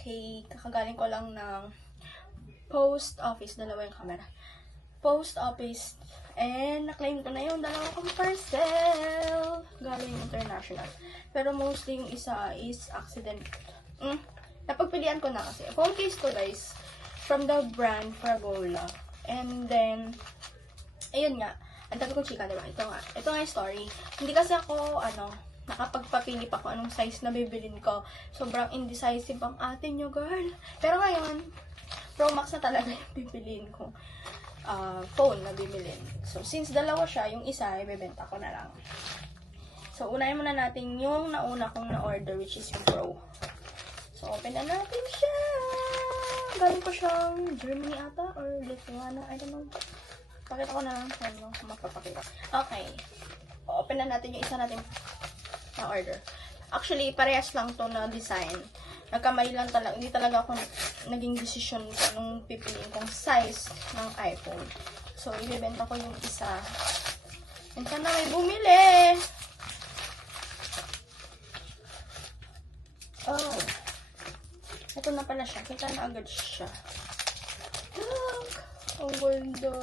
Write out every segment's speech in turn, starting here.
Okay, kakagaling ko lang ng post office. Dalawa yung camera. Post office. And na-claim ko na yung dalawa kong parcel. Galing international. Pero mostly yung isa is accident. Napagpilian ko na kasi. Phone case to guys. From the brand Fragola. And then, ayun nga. Ang tabi kong chika, diba? Ito nga yung story. Hindi kasi ako, nakapagpapili pa kung anong size na bibilin ko. Sobrang indecisive ang atin nyo, girl. Pero ngayon, Pro Max na talaga yung bibilin kong phone na bibilin. So, since dalawa siya, yung isa, ibebenta ko na lang. So, unahin muna natin yung nauna kong na-order, which is yung Pro. So, open na natin siya. Galing ko siyang Germany ata, or Lithuania, I don't know. Pakita ko na lang kung mapapakita. Okay. Open na natin yung isa natin na-order. Actually, parehas lang to na design. Nagkamali lang talaga. Hindi talaga ako naging decision ko nung pipiliin kong size ng iPhone. So, ibibenta ko yung isa. And sana may bumili! Oh. Ito na pala siya. Kita na agad siya. Look! Ang ganda.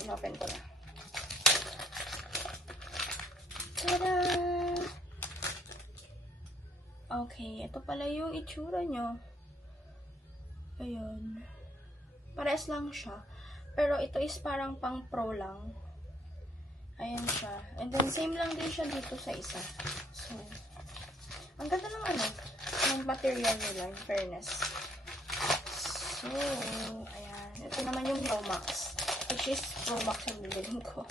Inopen ko na. Tada! Okay, ito pala yung itsura nyo. Ayun. Pares lang siya. Pero ito is parang pang pro lang. Ayan siya. And then same lang din siya dito sa isa. So, ang ganda ng ng material nila, in fairness. So, ayan. Ito naman yung Pro Max. Which is Pro Max yung bibilin ko.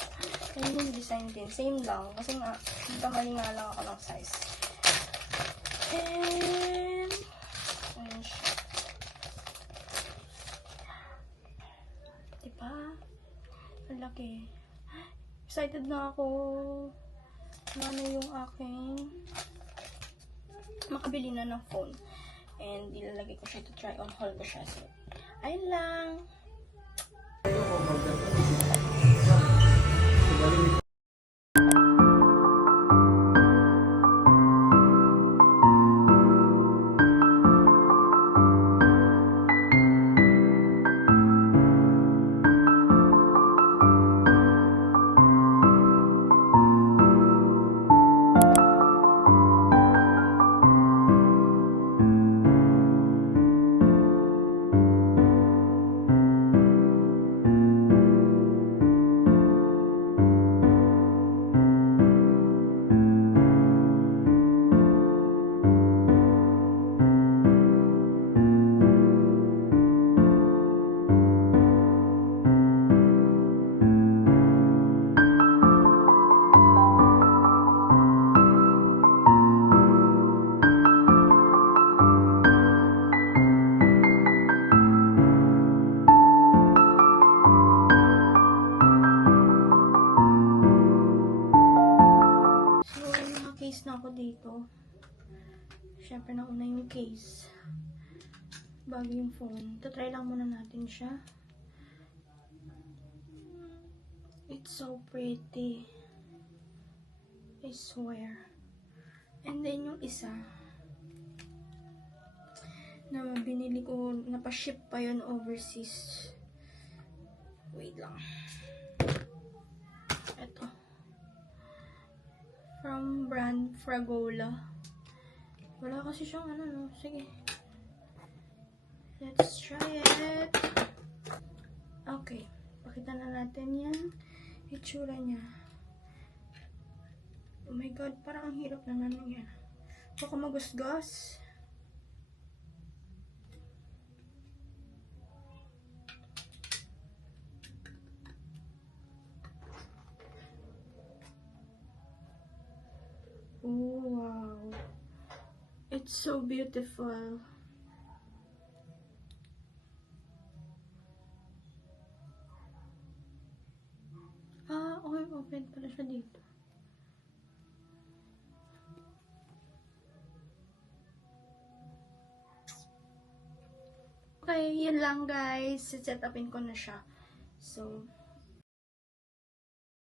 And yung design din. Same lang. Kasi nga, kamali nga lang ako ng size. And, ayan siya. Diba? Ang laki. Excited na ako. Ano yung aking makabili na ng phone. And ilalagay ko siya to try on haul ko siya. So, ayun lang. Case na ako dito. Siyempre, nauna yung case. Bago yung phone. Tatry lang muna natin siya. It's so pretty. I swear. And then yung isa na binili ko, napaship pa yun overseas. Wait lang. Ito. From brand Fragola. Wala kasi siyang no. Sige. Let's try it. Okay. Pakita na natin yan. Itsura niya. Oh my God. Parang ang hirap naman yan. Baka magusgas. Oh, wow. It's so beautiful. Okay, open pala siya dito. Okay, yun lang guys. Set upin ko na siya. So,